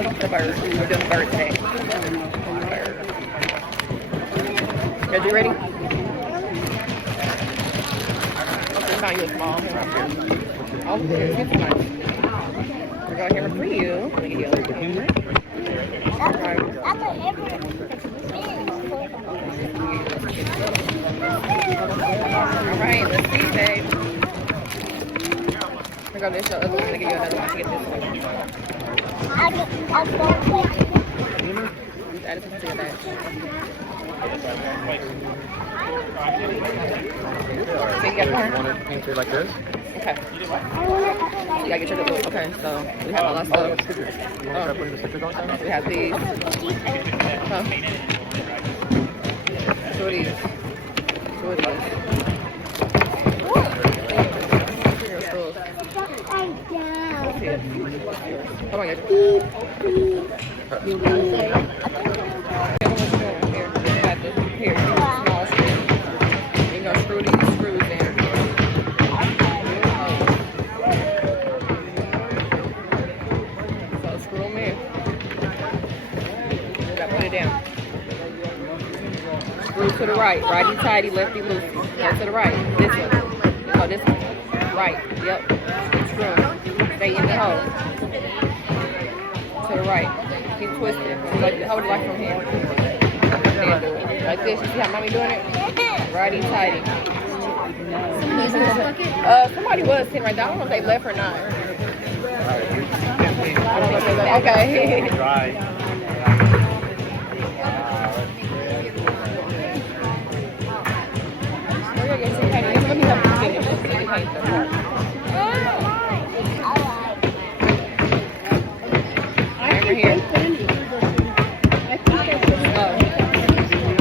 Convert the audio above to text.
The bird. We're doing bird today. Bird. Are you ready? I found you a small here up here. Oh, here's this one. We're going here for you. Let me get you a little camera. Alright, let's see, babe. We're going to show us. We're going to give you another one to get this one. Just add it to the bag. So you got more? Want it painted like this? Okay. You gotta get your good book. Okay, so we have all that stuff. You want to start putting the stickers on time? We have these. Huh? Two of these. Two of these. Come on, guys. Here, small screw. You're gonna screw these screws in. So screw them in. You gotta put it down. Screw to the right. Righty tighty, lefty loosey. Go to the right. This one. No, this one. Right. Yep. Screw. Stay in the hole. To the right. Keep twisting. Hold it like from here. And do it. Like this. You see how mommy doing it? Righty tighty. Somebody was sitting right there. I don't know if they left or not. I don't know if they left. Okay. Dry. Let me help you finish. Over here.